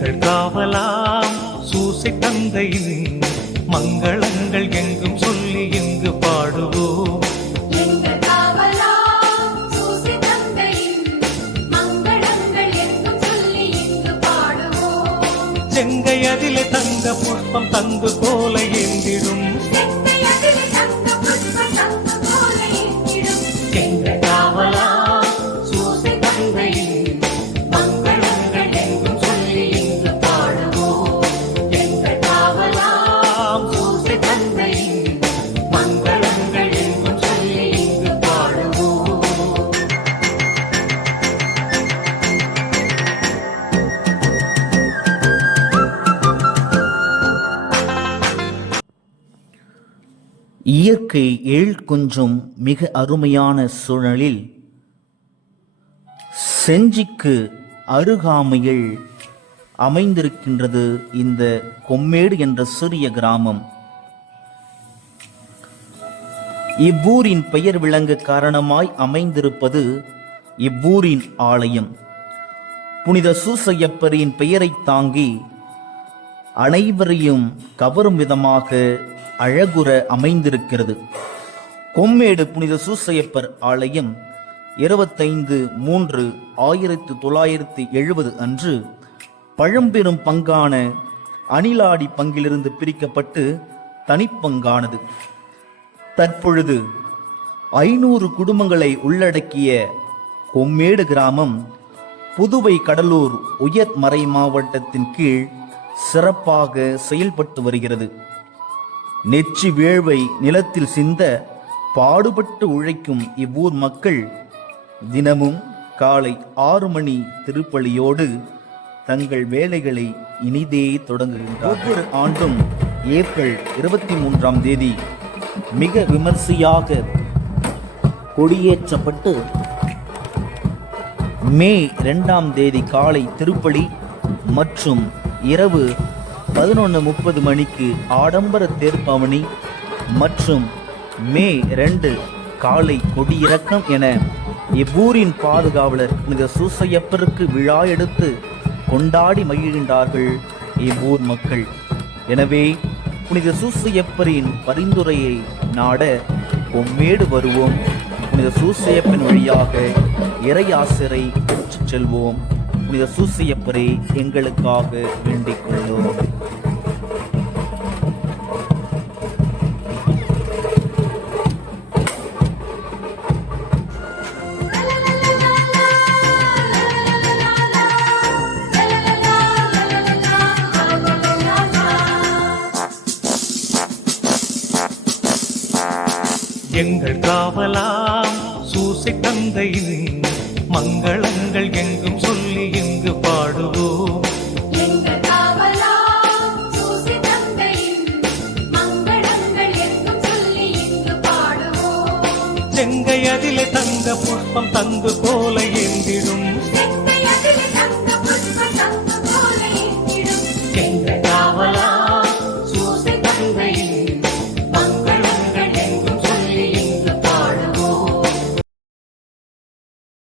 எங்கள் காவலாம் சூசை தந்தையின் மங்களங்கள் எங்கும் சொல்லி இங்கு பாடுவோம். செங்கை அதிலே தங்க புஷ்பம் தங்கு போல ஏந்திடும் எங்கள் காவலாம் சூசை தந்தையின் மங்களங்கள் எங்கும் சொல்லி இங்கு பாடுவோம். எங்கள் காவலாம் சூசை தந்தையின் மங்களங்கள் எங்கும் சொல்லி இங்கு பாடுவோம். இயற்கை கொஞ்சம் மிக அருமையான சூழலில் செஞ்சிக்கு அருகாமையில் அமைந்திருக்கின்றது இந்த கொம்மேடு என்ற சிறிய கிராமம். இவ்வூரின் பெயர் விளங்க காரணமாய் அமைந்திருப்பது இவ்வூரின் ஆலயம். புனித சூசையப்பரின் பெயரை தாங்கி அனைவரையும் கவரும் விதமாக அழகுற அமைந்திருக்கிறது. கொம்மேடு புனித சூசையப்பர் ஆலயம் 25/3/1970 அன்று பழம்பெரும் பங்கான அணிலாடி பங்கிலிருந்து பிரிக்கப்பட்டு தனிப்பங்கானது. தற்பொழுது 500 குடும்பங்களை உள்ளடக்கிய கொம்மேடு கிராமம் புதுவை கடலூர் உயர் மறை மாவட்டத்தின் கீழ் சிறப்பாக செயல்பட்டு வருகிறது. நெற்றி வேள்வை நிலத்தில் சிந்த பாடுபட்டு உழைக்கும் இவ்வூர் மக்கள் தினமும் காலை 6 மணி திருப்பலியோடு தங்கள் வேலைகளை இனிதே தொடங்குகின்றனர். ஒவ்வொரு ஆண்டும் ஏப்ரல் 23ஆம் தேதி மிக விமர்சையாக கொடியேற்றப்பட்டு மே 2ஆம் தேதி காலை திருப்பலி மற்றும் இரவு 11:30 மணிக்கு ஆடம்பர தேர்ப்பவனி மற்றும் மே 2 காலை கொடியிறக்கம் என இவ்வூரின் பாதுகாவலர் புனித சூசையப்பருக்கு விழா எடுத்து கொண்டாடி மகிழ்கின்றார்கள் இவ்வூர் மக்கள். எனவே புனித சூசையப்பரின் பரிந்துரையை நாட கொம்மேடு வருவோம். புனித சூசையப்பன் வழியாக இறை ஆசிரை பெற்றுச் செல்வோம். புனித சூசையப்பரே எங்களுக்காக வேண்டிக் கொள்வோம். எங்கள் காவலாம் சூசை தந்தையின் மங்களங்கள் எங்கும் சொல்லி இங்கு பாடுவோம். செங்கை அதிலே தங்க புஷ்பம் தங்கு போல ஏந்திடும் எங்கள்